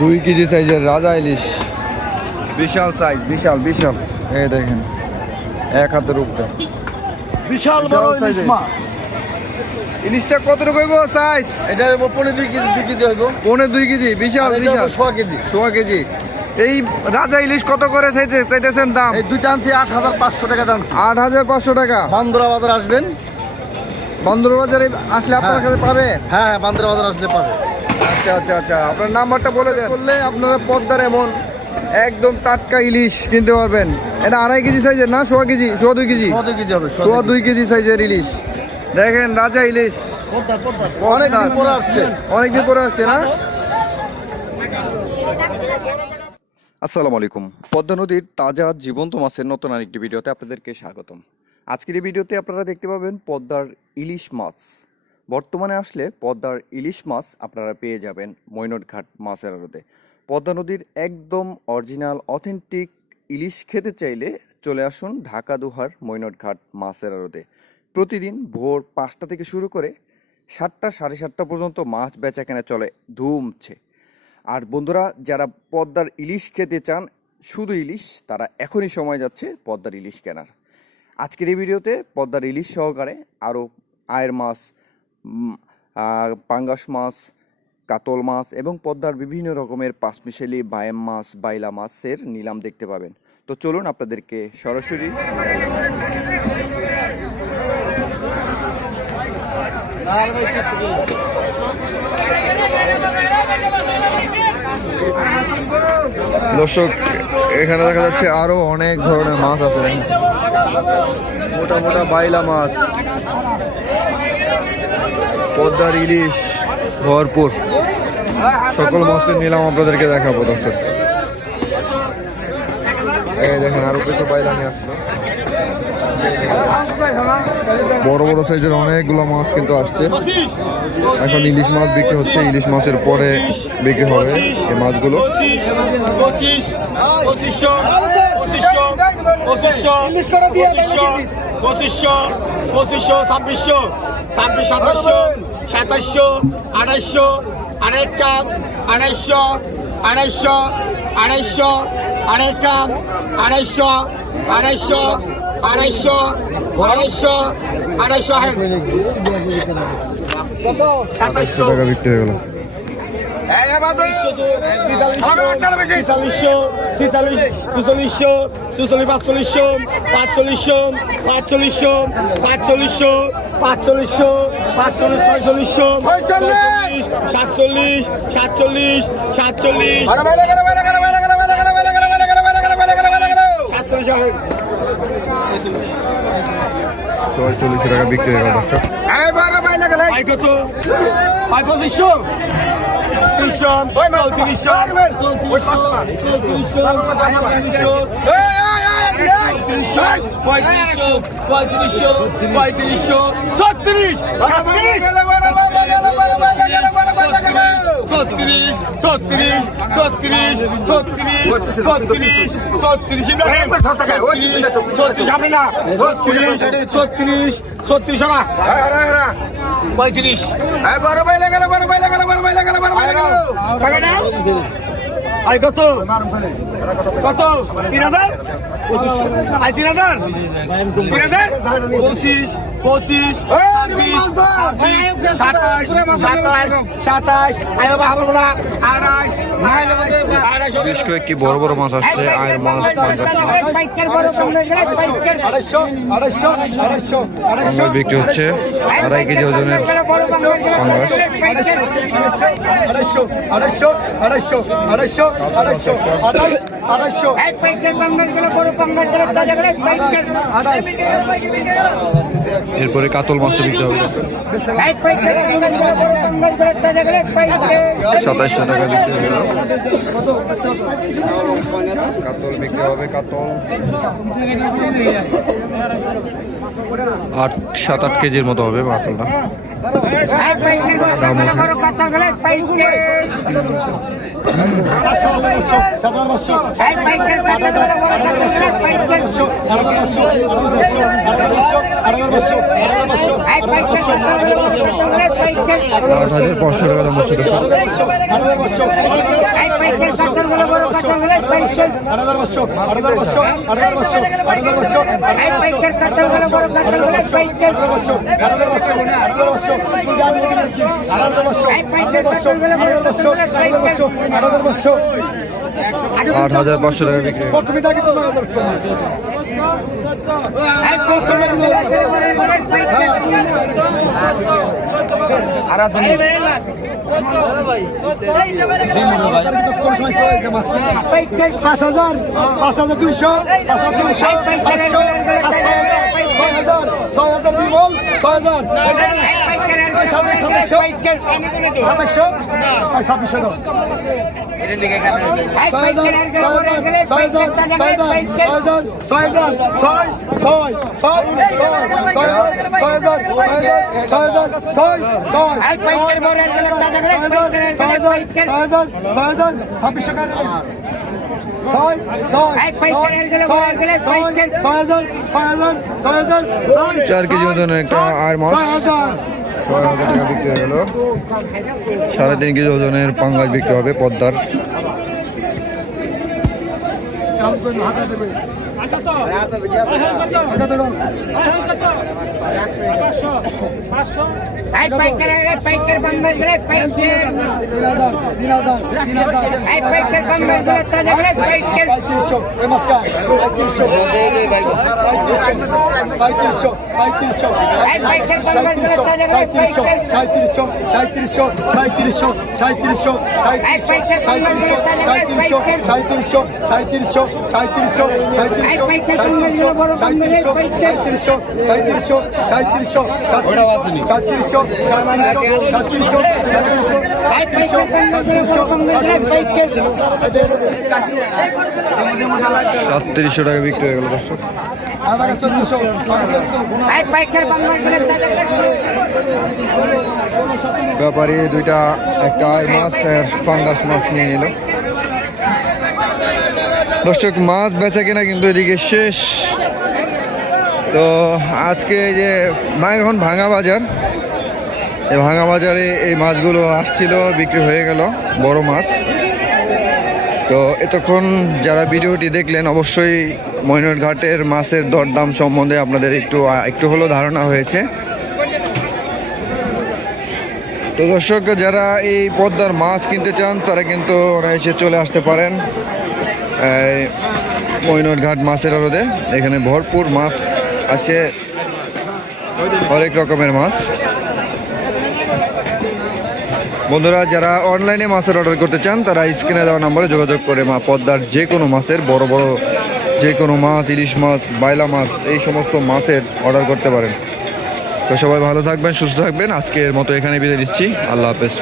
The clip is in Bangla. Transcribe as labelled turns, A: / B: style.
A: দুই কেজি সাইজের রাজা ইলিশ। বিশাল সাইজ বিশাল বিশাল। এই দেখেন এক হাতের উপরে।
B: বিশাল
A: বড় ইলিশ মাছ। ইলিশটা কত রকম সাইজ
B: এটা পনেরো দুই কেজি দুই কেজি হইব।
A: পৌনে দুই কেজি বিশাল বিশাল।
B: সোয়া কেজি।
A: সোয়া কেজি। এই রাজা ইলিশ কত করে চাইতে চাইতেছেন দাম?
B: এই দুইটা আনছি আট হাজার পাঁচশো টাকা দাম।
A: আট হাজার পাঁচশো টাকা।
B: বান্দরা বাজার আসবেন।
A: বন্দর বাজারে আসলে আপনার কাছে পাবে?
B: হ্যাঁ হ্যাঁ বান্দরা বাজার আসলে পাবে।
A: আচ্ছা আচ্ছা আচ্ছা। আপনার নাম্বারটা বলে দেন। বললে আপনারা পদ্মার এমন। একদম টাটকা ইলিশ কিনতে পারবেন। এটা আড়াই কেজি সাইজের না? সোয়া কেজি? সোয়া দুই কেজি?
B: সোয়া দুই কেজি হবে
A: সোয়া দুই কেজি। সাইজের ইলিশ। দেখেন রাজা ইলিশ।
B: অনেক দিন পরে আসছে।
A: অনেকদিন পরে আসছে না? আসসালামু আলাইকুম। পদ্মা নদীর তাজা জীবন্ত মাছের নতুন আরেকটি ভিডিওতে আপনাদেরকে স্বাগতম। আজকের এই ভিডিওতে আপনারা দেখতে পাবেন পদ্মার ইলিশ মাছ। বর্তমানে আসলে পদ্মার ইলিশ মাছ আপনারা পেয়ে যাবেন মৈনটঘাট মাছের আড়তে পদ্মা নদীর একদম অরিজিনাল, অথেন্টিক ইলিশ খেতে চাইলে চলে আসুন ঢাকা দুহার মৈনটঘাট মাছের আড়তে প্রতিদিন ভোর পাঁচটা থেকে শুরু করে সাতটা, সাড়ে সাতটা পর্যন্ত মাছ বেচা কেনা চলে ধুমছে। আর বন্ধুরা, যারা পদ্মার ইলিশ খেতে চান, শুধু ইলিশ, তারা এখনই সময় যাচ্ছে পদ্মার ইলিশ কেনার। আজকের এই ভিডিওতে পদ্মার ইলিশ সহকারে আরও আয়ের মাছ পাঙ্গাস মাছ, কাতল মাছ এবং পদ্মার বিভিন্ন রকমের পাঁচমিশালি বায়াম মাছ, বাইলা মাছের নিলাম দেখতে পাবেন। তো চলুন আপনাদেরকে সরাসরি দর্শক, এখানে দেখা যাচ্ছে আরও অনেক ধরনের মাছ আছে। মোটা মোটা বাইলা মাছ। পদ্মার ইলিশ ভরপুর সকল মাছের নিলাম আপনাদেরকে দেখাবো দর্শক এই দেখেন আরও কিছু বাইলা নিয়ে আসলো বড় বড় সাইজের অনেকগুলো মাছ কিন্তু আসছে এখন ইলিশ মাছ বিক্রি হচ্ছে ইলিশ মাছের পরে বিক্রি হবে এই মাছগুলো
C: পঁচিশ পঁচিশ পঁচিশশো পঁচিশশো পঁচিশশো পঁচিশশো পঁচিশশো পঁচিশশো ছাব্বিশশো ছাব্বিশ সাতাশশো সাতাশশো আড়াইশো আড়াই কাপ আড়াইশো আড়াইশো আড়াইশো আড়াই কাপ আড়াইশো আড়াইশো আড়াইশো আড়াইশো আড়াইশো
A: সাতাশশো হয়ে
C: তেতাল্লিশশো তেতাল্লিশ চুচল্লিশশো চুচল্লিশ পাঁচচল্লিশশো পাঁচচল্লিশশো পাঁচচল্লিশশো পাঁচচল্লিশশো পাঁচচল্লিশশো পাঁচচল্লিশ ছয়চল্লিশশো সাতচল্লিশ সাতচল্লিশ সাতচল্লিশ
A: ছয়চল্লিশ টাকা বিক্রি হয়ে গেল
C: আই কত? আই পঁচিশশো। চৌত্রিশশন চৌত্রিশশন চৌত্রিশশন চৌত্রিশশন পঁয়ত্রিশশো পঁয়ত্রিশশো পঁয়ত্রিশশো ছত্রিশ ছত্রিশ ছত্রিশ ছত্রিশ ছত্রিশ ছত্রিশ ছত্রিশ ছত্রিশ ছত্রিশ আপনি ছত্রিশ ছত্রিশ ছত্রিশ না পঁয়ত্রিশ বারো বাইলে গেল বারো বাইলে গেল বারো বাইলে গেল বারো বাইলে গেল আই কত? কত? তিন হাজার? আই তিন হাজার? তিন হাজার? পঁচিশ পঁচিশ সাতাশ সাতাশ সাতাশ আয় আড়াইশ
A: বেশ কয়েকটি বড় বড় মাছ আসছে আয়ের মাছ পাঙ্গাস
B: আড়াইশো আড়াইশো আড়াইশো আড়াইশো।
A: বিক্রি হচ্ছে আড়াই কেজি ওজনের
B: আড়াইশো আড়াইশো আড়াইশো আড়াইশো।
A: এরপরে কাতল মাছটা বিক্রি হবে। সাতাইশশো টাকা বিক্রি গেল কাতল বিক্রি হবে কাতল। আট সাত আট কেজির মতো হবে
B: মাটনটা আড়াইশো আট হাজার পাঁচশো
A: টাকা দাম হচ্ছে
B: আট হাজার পাঁচশো
A: টাকা বিক্রি।
B: প্রথমে থাকে তোমার হাজার টাকা প্রথমে পাঁচ হাজার পাঁচ হাজার দুইশো পাঁচ হাজার দুইশো পাঁচশো ছয় হাজার ছয় হাজার বিমল ছয় হাজার ছাব্বিশশো ছয় ছয় হাজার ছয় হাজার ছয় হাজার ছয় হাজার ছয় হাজার ছয় হাজার ছয় হাজার সাড়ে
A: তিন কেজি ওজনের পাঙ্গাছ বিক্রি
B: হবে পদ্মার।
A: ছয় হাজার টাকা বিক্রি হয়ে গেল সাড়ে তিন কেজি ওজনের পাঙ্গাস বিক্রি হবে পদ্মার
B: হাতে দেবে হাতে দেবে তিন হাজার তিন হাজার তিন হাজার পঁয়ত্রিশশো এ মাসকা পঁয়ত্রিশশো পঁয়ত্রিশশো পঁয়ত্রিশশো সাঁত্রিশশো সাঁত্রিশশো সাঁত্রিশশো সাঁত্রিশশো সাঁত্রিশশো সাঁত্রিশশো সাঁত্রিশশো সাঁত্রিশশো সাঁত্রিশশো সাঁত্রিশশো সাঁত্রিশশো সাঁত্রিশশো সাঁত্রিশশো সাঁত্রিশশো সাঁত্রিশশো সাঁত্রিশশো
A: টাকা বিক্রি হয়ে গেল, দর্শক। ব্যাপারী দুইটা, একটা মাছ ফাঙ্গাস মাছ নিয়ে নিল। দর্শক, মাছ বেচা কিনা কিন্তু এদিকে শেষ। তো আজকে যে মা এখন ভাঙা বাজার। এই ভাঙা বাজারে এই মাছগুলো আসছিল, বিক্রি হয়ে গেল, বড় মাছ। তো এতক্ষণ যারা ভিডিওটি দেখলেন, অবশ্যই ময়নর ঘাটের মাছের দরদাম সম্বন্ধে আপনাদের একটু একটু হলেও ধারণা হয়েছে। তো দর্শক, যারা এই পদ্মার মাছ কিনতে চান, তারা কিন্তু ওরা এসে চলে আসতে পারেন। মৈনট ঘাট মাছের আড়তে। এখানে ভরপুর মাছ আছে, অনেক রকমের মাছ। বন্ধুরা, যারা অনলাইনে মাছের অর্ডার করতে চান, তারা স্ক্রিনে দেওয়া নম্বরে যোগাযোগ করে মা পদ্মার যে কোনো মাছের, বড় বড় যে কোনো মাছ, ইলিশ মাছ, বাইলা মাছ, এই সমস্ত মাছের অর্ডার করতে পারেন। তো সবাই ভালো থাকবেন, সুস্থ থাকবেন। আজকের মতো এখানে বিদায় দিচ্ছি আল্লাহ হাফেজ।